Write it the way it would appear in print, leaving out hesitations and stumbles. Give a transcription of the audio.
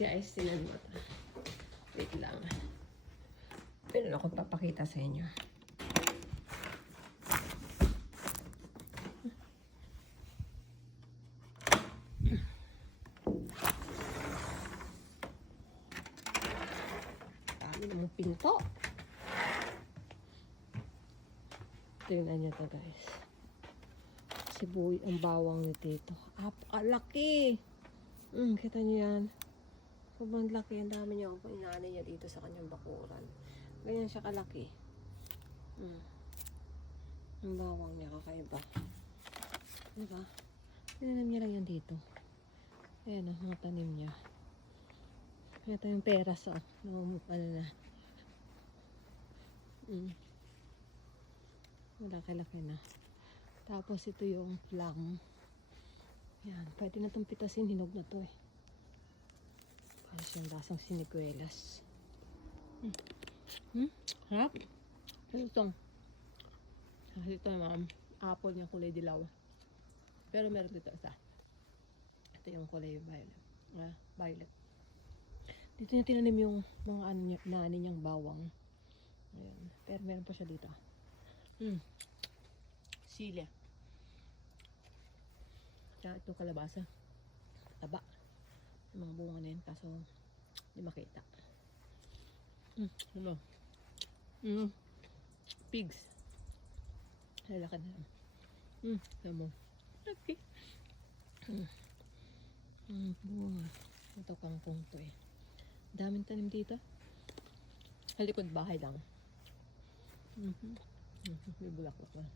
Guys, tinan mo ito. Wait lang. Meron akong papakita sa inyo. Dami namang pinto. Tingnan nyo to guys. Sibuy ang bawang ni Tito. Apakalaki! Kita nyo yan. Sobrang laki. Ang dami niya. Kung inaanay niya dito sa kanyang bakuran. Ganyan siya kalaki. Ang bawang niya kakaiba. Diba? Tinanim niya lang yan dito. Ayan o, mga tanim niya. Ito yung peras o. Ano na. Malaki-laki na. Tapos ito yung plum. Yan. Pwede na itong pitasin. Hinog na to eh. Para siyang lasang siniguelas. Harap. Ito. Ito yung apple niya kulay dilaw. Pero meron dito isa. Ito yung kulay violet. Violet. Dito niya tinanim yung mga nani niyang bawang. Ayan. Pero meron pa siya dito. Sili. Tsaka ito kalabasa. Taba. Yung mga bunga na yun. Kaso, hindi makita. Ano? Pigs. Lalakad na lang. Alam mo. Okay. Bunga. Ito kangkong to eh. Daming tanim dito. Halikod bahay lang. May bulaklak na.